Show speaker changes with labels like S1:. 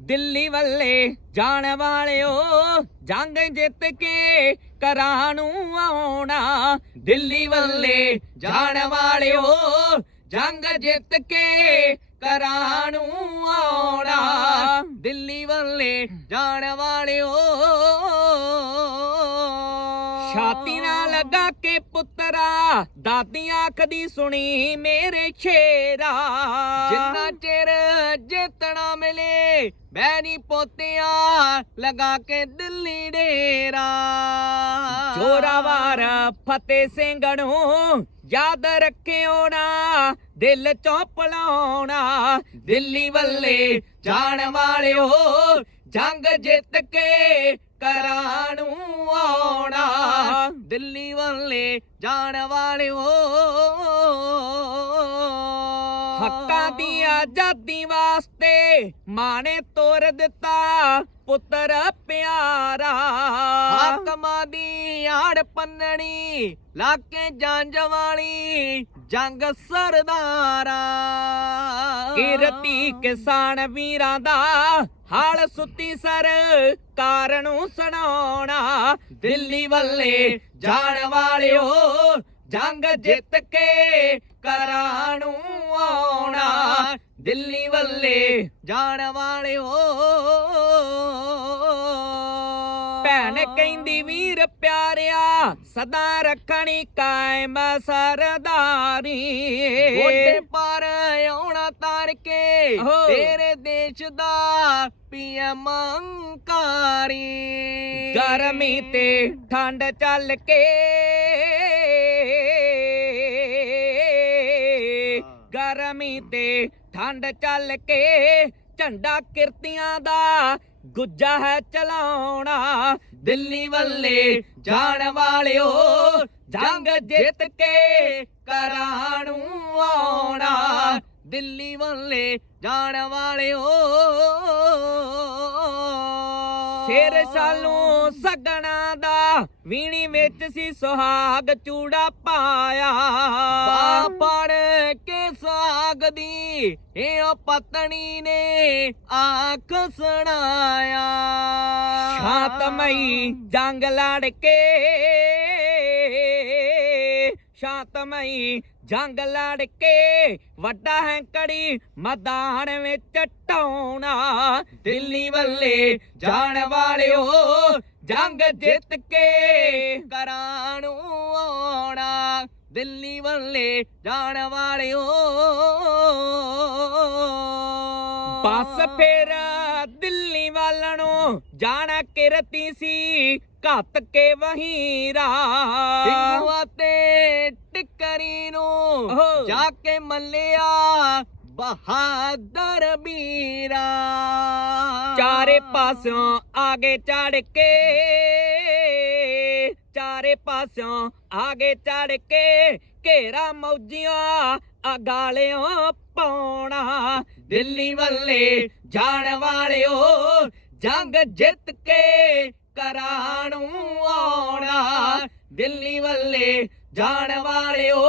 S1: ਦਿੱਲੀ ਵੱਲੇ ਜਾਣ ਵਾਲਿਓ, ਜੰਗ ਜਿੱਤ ਕੇ ਕਰਾਂ ਨੂੰ ਆਉਣਾ। ਦਿੱਲੀ ਵੱਲੇ ਜਾਣ ਵਾਲਿਓ, ਜੰਗ ਜਿੱਤ ਕੇ ਕਰਾਂ ਨੂੰ ਆਉਣਾ। ਦਿੱਲੀ ਵੱਲੇ ਜਾਣ ਵਾਲਿਓ। ਛਾਤੀ ਨਾਲ ਲੱਗਾ ਕੇ ਪੁੱਤਰਾ ਦਾਦੀ ਆਖਦੀ ਸੁਣੀ ਮੇਰੇ ਸ਼ੇਰਾ ਜਿੰਨਾ ਚਿਰ ਜਿੱਤਣਾ ਬੈਨੀ ਪੋਤਿਆਂ ਲਗਾ ਕੇ ਦਿੱਲੀ ਡੇਰਾ। ਜੋਰਾਵਾਰ ਫਤਿਹ ਸਿੰਘ ਨੂੰ ਯਾਦ ਰੱਖਿਓ ਨਾ ਦਿਲ ਚੋਂ ਪਲਾਉਣਾ ਦਿੱਲੀ ਵੱਲੇ ਜਾਣ ਵਾਲਿਓ ਜੰਗ ਜਿੱਤ ਕੇ ਕਰਾਂ ਨੂੰ ਆਉਣਾ। ਦਿੱਲੀ ਵੱਲੇ ਜਾਣ ਵਾਲਿਓ ਹੱਕਾਂ ਦੀ ਆਜ਼ਾਦੀ ਵਾਸਤੇ ਮਾਂ ਨੇ ਤੋਰ ਦਿੱਤਾ ਪੁੱਤਰ ਪਿਆਰਾ। ਹਾਕਮਾਂ ਦੀ ਆੜ ਪੰਨਣੀ, ਲਾਕੇ ਜੰਜ ਵਾਲੀ ਜੰਗ ਸਰਦਾਰਾ। ਕਿਰਤੀ ਕਿਸਾਨ ਵੀਰਾਂ ਦਾ ਹਾਲ ਸੁੱਤੀ ਸਰ ਕਾਰਣੂ ਸੁਣਾਉਣਾ। ਦਿੱਲੀ ਵੱਲੇ ਜਾਣ ਵਾਲਿਓ ਜੰਗ ਜਿੱਤ ਕੇ ਕਰਾਂ ਨੂੰ ਦਿੱਲੀ ਵੱਲੇ ਜਾਣ ਵਾਲਿਓ। ਭੈਣ ਕਹਿੰਦੀ ਵੀਰ ਪਿਆਰਿਆ ਸਦਾ ਰੱਖਣੀ ਕਾਇਮ ਸਰਦਾਰੀ। ਗੋਡੇ ਪਰ ਆਉਣਾ ਤਾਰ ਕੇ। ਤੇਰੇ ਦੇਸ਼ ਦਾ ਪੀਐਮ ਅੰਕਾਰੀ। ਗਰਮੀ ਤੇ ਠੰਡ ਚੱਲ ਕੇ ਗਰਮੀ ਤੇ ਠੰਡ ਚੱਲ ਕੇ ਝੰਡਾ ਕਿਰਤੀਆਂ ਦਾ ਗੁੱਜਾ ਹੈ ਚਲਾਉਣਾ। ਦਿੱਲੀ ਵੱਲੇ ਜਾਣ ਵਾਲਿਓ, ਜੰਗ ਜਿੱਤ ਕੇ ਕਰਾਂ ਨੂੰ ਆਉਣਾ। ਦਿੱਲੀ ਵੱਲੇ ਜਾਣ ਵਾਲਿਓ, ਸਿਰ ਸਾਲੋਂ ਸਗਣਾ ਵੀਣੀ ਵਿੱਚ ਸੀ ਸੁਹਾਗ ਚੂੜਾ ਪਾਇਆ। ਪੜ ਕੇ ਸਾਗ ਦੀ ਇਹ ਪਤਣੀ ਨੇ ਆਖ ਸੁਣਾਇਆ। ਸ਼ਾਂਤਮਈ ਜੰਗ ਲੜ ਕੇ ਸ਼ਾਂਤਮਈ ਜੰਗ ਲੜ ਕੇ ਵੱਡਾ ਹੈ ਕੜੀ ਮੈਦਾਨ ਵਿੱਚ ਟਾਉਣਾ। ਦਿੱਲੀ ਵੱਲੇ ਜਾਣ ਵਾਲਿਓ ਜੰਗ ਜਿੱਤ ਕੇ ਕਰਾਂ ਨੂੰ ਆਉਣਾ ਦਿੱਲੀ ਵੱਲੇ ਜਾਣ ਵਾਲਿਓ ਬਸ ਫੇਰ ਦਿੱਲੀ ਵੱਲ ਨੂੰ ਜਾਣਾ ਕਿਰਤੀ ਸੀ ਘੱਤ ਕੇ ਵਹੀਰਾ ਸਿੰਘੂਆ ਤੇ ਟਿੱਕਰੀ ਨੂੰ। ਜਾ ਕੇ ਮੱਲਿਆ ਬਹਾਦਰ ਵੀਰਾ ਚਾਰੇ ਪਾਸਿਓਂ ਆਗੇ ਚੜ ਕੇ, ਚਾਰੇ ਪਾਸਿਓਂ ਆਗੇ ਚੜ ਕੇ, ਘੇਰਾ ਮੌਜੀਆਂ ਅਗਾਲਿਓਂ ਪਾਉਣਾ। ਦਿੱਲੀ ਵੱਲੇ ਜਾਣ ਵਾਲਿਓ, ਜੰਗ ਜਿੱਤ ਕੇ ਕਰਾਂ ਨੂੰ ਆਉਣਾ। ਦਿੱਲੀ ਵੱਲੇ ਜਾਣ ਵਾਲਿਓ